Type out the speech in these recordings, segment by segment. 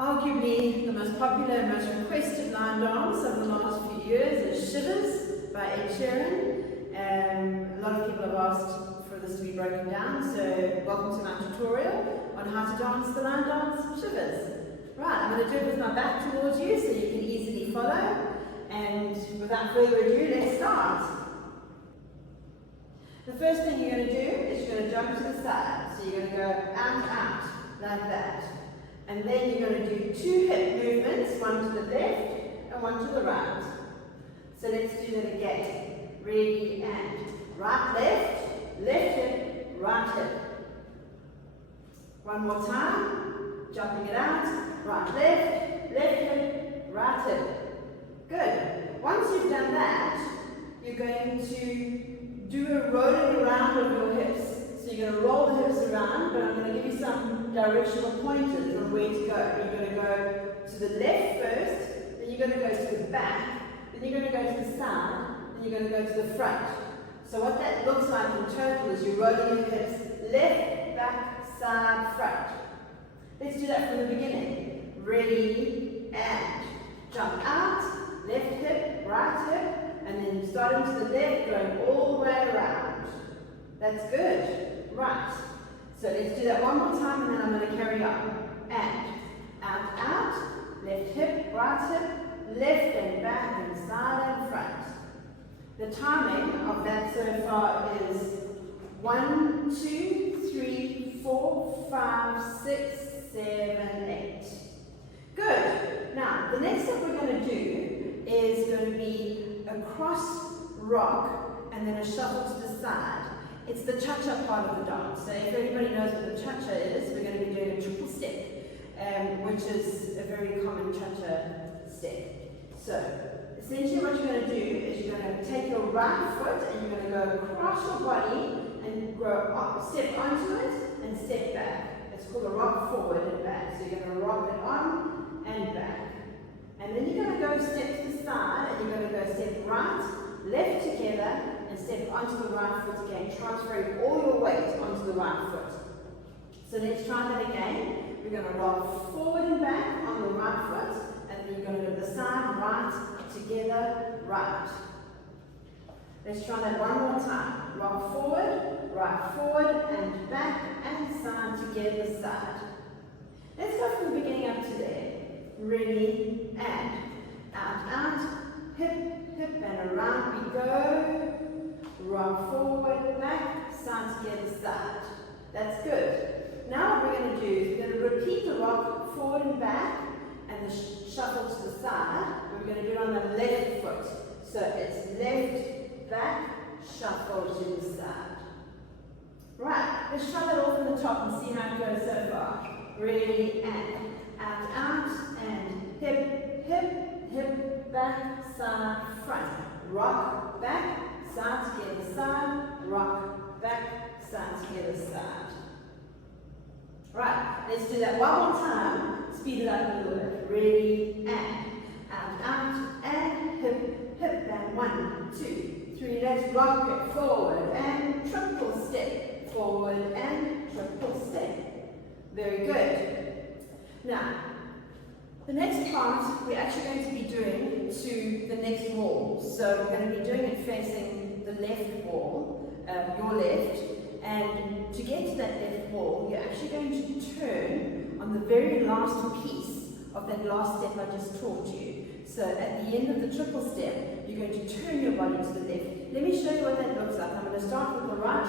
Arguably the most popular and most requested line dance of the last few years is Shivers by Ed Sheeran. A lot of people have asked for this to be broken down, so welcome to my tutorial on how to dance the line dance Shivers. Right, I'm going to do it with my back towards you so you can easily follow, and without further ado, let's start. The first thing you're going to do is you're going to jump to the side, so you're going to go out, like that. And then you're going to do two hip movements, one to the left and one to the right. So let's do that again. Ready and right, left hip, right hip. One more time, jumping it out, right, left hip, right hip. Good. Once you've done that, you're going to do a rolling around of your hips. So you're going to roll the hips around, but I'm going to give you some directional pointers on where to go. You're going to go to the left first, then you're going to go to the back, then you're going to go to the side, then you're going to go to the front. So what that looks like in total is you're rolling your hips left, back, side, front. Let's do that from the beginning. Ready, and jump out, left hip, right hip, and then starting to the left, going all the way around. That's good. Right. So let's do that one more time and then I'm going to carry on. And out, left hip, right hip, left and back and side and front. The timing of that so far is 1, 2, 3, 4, 5, 6, 7, 8. Good. Now, the next step we're going to do is going to be a cross rock and then a shuffle to the side. It's the cha-cha part of the dance. So if everybody knows what the cha-cha is, we're going to be doing a triple step, which is a very common cha-cha step. So essentially what you're going to do is you're going to take your right foot and you're going to go across your body and go up, step onto it and step back. It's called a rock forward and back. So you're going to rock it on and back. And then you're going to go step to the side and you're going to go step right, left together, and step onto the right foot again, transferring all your weight onto the right foot. So let's try that again. We're going to rock forward and back on the right foot, and then you're going to go to the side, right, together, right. Let's try that one more time. Rock forward, right forward, and back, and side, together, side. Let's go from the beginning up to there. Ready, and out, hip, and around we go. Rock forward, back, side, together, side. That's good. Now what we're going to do is we're going to repeat the rock forward and back and the shuffle to the side. And we're going to do it on the left foot. So it's left, back, shuffle to the side. Right, let's try that all from the top and see how it goes so far. Ready, and out, and hip, back, side, front. Rock, back, side, together, side, rock, back, side, together, side. Right, let's do that one more time. Speed it up a little bit. Ready, and out, and hip, and 1, 2, 3. Let's rock it forward and triple step. Forward and triple step. Very good. Now, the next part we're actually going to be doing to the next wall. So we're going to be doing it facing the left wall, your left, and to get to that left wall, you're actually going to turn on the very last piece of that last step I just taught you. So at the end of the triple step, you're going to turn your body to the left. Let me show you what that looks like. I'm going to start with the right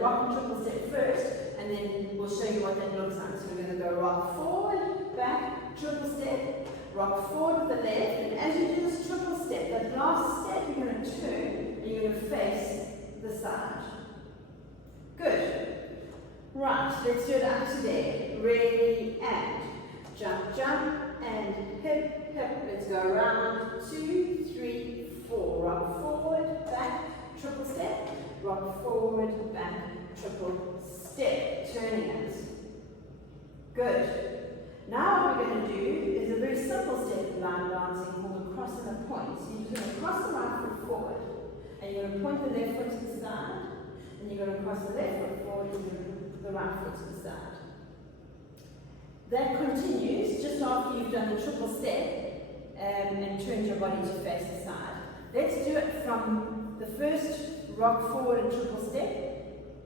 rock and triple step first, and then we'll show you what that looks like. So we're going to go rock forward, back, triple step, rock forward with the left, and as you do this triple step, that last step you're going to turn and you're going to face the side. Good. Right, let's do it up to there. Ready, and jump, and hip. Let's go around. 2, 3, 4. Rock forward, back, triple step. Rock forward, back, triple step. Turning it. Good. Now what we're going to do is a very simple step in line dancing called a cross and a point. So you're just going to cross the right foot forward, and you're going to point the left foot to the side, and you're going to cross the left foot forward and the right foot to the side. That continues just after you've done the triple step and turned your body to face the side. Let's do it from the first rock forward and triple step,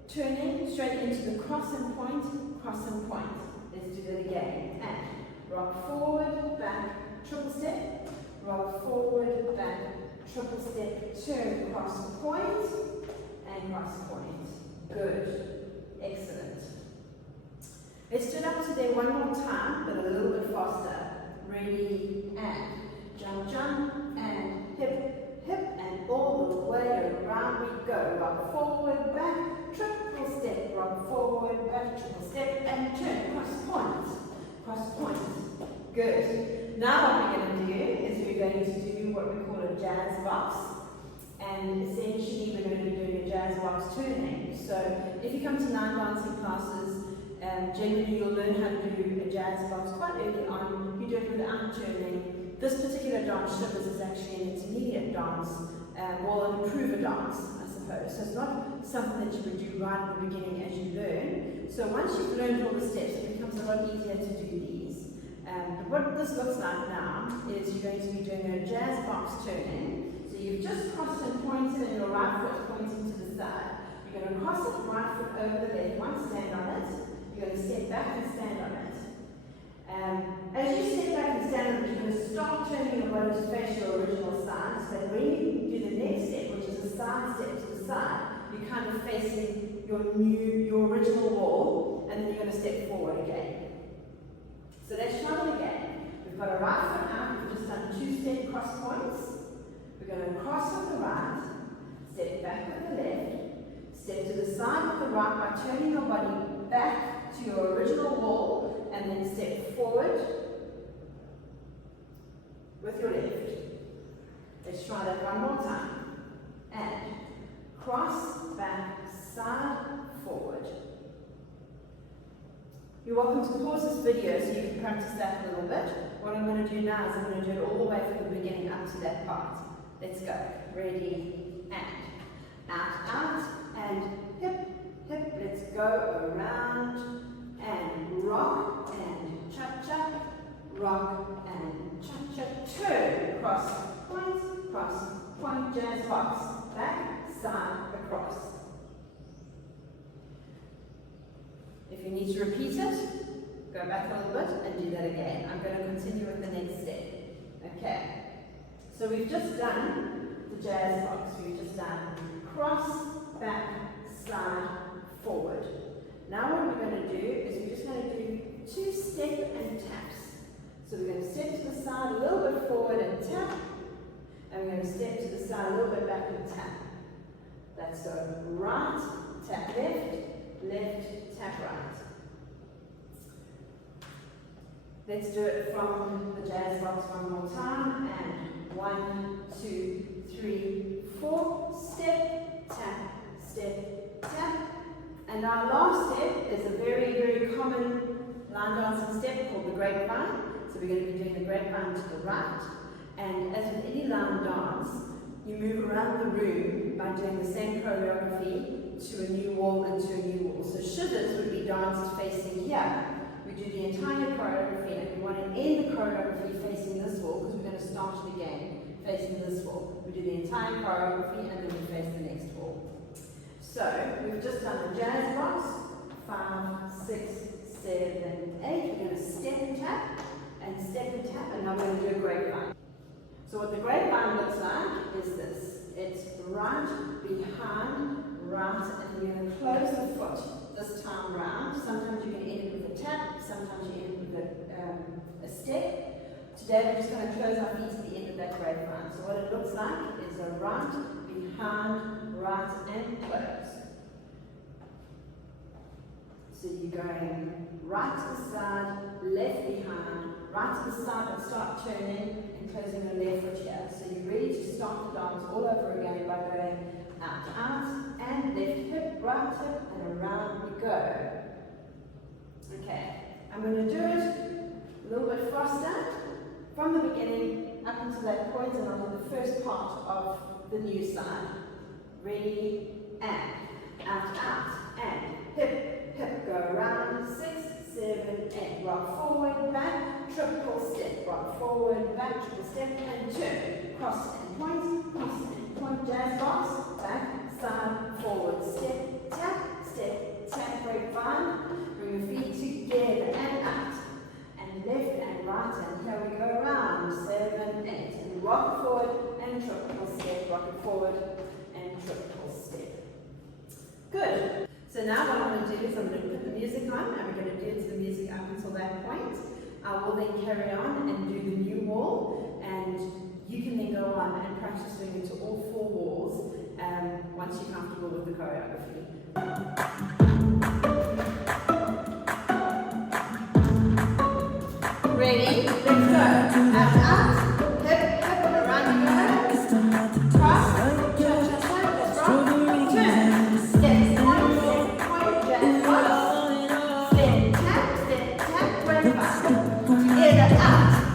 turning straight into the cross and point, cross and point. Let's do that again. And rock forward, back, triple step, rock forward, back, triple step, turn, cross point, and cross point. Good. Excellent. Let's do it up to there one more time, but a little bit faster. Ready, and jump, jump, and hip, hip, and all the way around we go. Rock forward, back, triple step, rock forward, back, triple step, and turn, cross point, cross point. Good. Now what we're going to do is we're going to do what we call a jazz box, and essentially we're going to be doing a jazz box turning. So if you come to line dancing classes, generally you'll learn how to do a jazz box quite early on. You do it without turning. This particular dance, Shivers, is actually an intermediate dance, or an improver dance, I suppose. So it's not something that you would do right at the beginning as you learn. So once you've learned all the steps, it becomes a lot easier to do these. What this looks like now is you're going to be doing a jazz box turning. So you've just crossed and pointed and your right foot pointing to the side. You're going to cross it, right foot over the left one, stand on it. You're going to step back and stand on it. As you step back and stand on it, you're going to start turning your body to face your original side, so that when you do the next step, which is a side step to the side, you're kind of facing your original wall, and then you're going to step forward again. So let's try it again. We've got a right foot out, we've just done 2 step cross points. We're going to cross with the right, step back with the left, step to the side with the right by turning your body back to your original wall, and then step forward with your left. Let's try that one more time. And cross, back, side, forward. You're welcome to pause this video so you can practice that a little bit. What I'm going to do now is I'm going to do it all the way from the beginning up to that part. Let's go. Ready, and out, and hip, hip. Let's go around, and rock, and cha-cha, rock, and cha-cha. Turn, cross, point, jazz box. Back, side, across. If you need to repeat it, go back a little bit and do that again. I'm going to continue with the next step. Okay. So we've just done the jazz box. We've just done cross, back, side, forward. Now what we're going to do is we're just going to do 2 step and taps. So we're going to step to the side a little bit forward and tap, and we're going to step to the side a little bit back and tap. That's so right, tap left, left, tap right. Let's do it from the jazz box one more time, and 1, 2, 3, 4, step, tap, and our last step is a very, very common line dancing step called the grapevine. So we're going to be doing the grapevine to the right, and as with any line dance, you move around the room by doing the same choreography to a new wall and to a new wall. So Shivers would be danced facing here. We do the entire choreography, and we want to end the choreography facing this wall because we're going to start it again facing this wall. We do the entire choreography and then we face the next wall. So we've just done the jazz box, 5, 6, 7, 8. We're going to step and tap, and now we're going to do a grapevine. So what the grapevine looks like is this. It's right, behind, right, and we're going to close the foot this time round. Sometimes you can end it with a tap, sometimes you end it with a step. Today we're just going to close our feet at the end of that grapevine. So what it looks like is a right, behind, right, and close. So you're going right to the side, left behind, right to the side, and start turning and closing the left foot here. So you're ready to start the dance all over again by going out, and left hip, right hip, and around we go. Okay, I'm going to do it a little bit faster from the beginning up until that point, and I'll do the first part of the new side. Ready, and out, and hip, hip, go around, 6, 7, 8. Rock forward, back, triple step. Rock forward, back, triple step, and turn. Cross and point, jazz box, back, side, forward, step, tap, break 5. Bring your feet together and out. And left and right, and here we go around. 7, 8. And rock forward and triple step. Rock it forward and triple step. Good. So now what I'm going to do is I'm going to put the music on, and we're going to dance the music up until that point. I will then carry on and do the new wall, and you can then go on and practice doing it to all 4 walls once you're comfortable with the choreography. Ready? Let's go. Out, hip, around you go. Cross, let's rock, turn, step, point, jazz, step, tap, break 5. Together, out.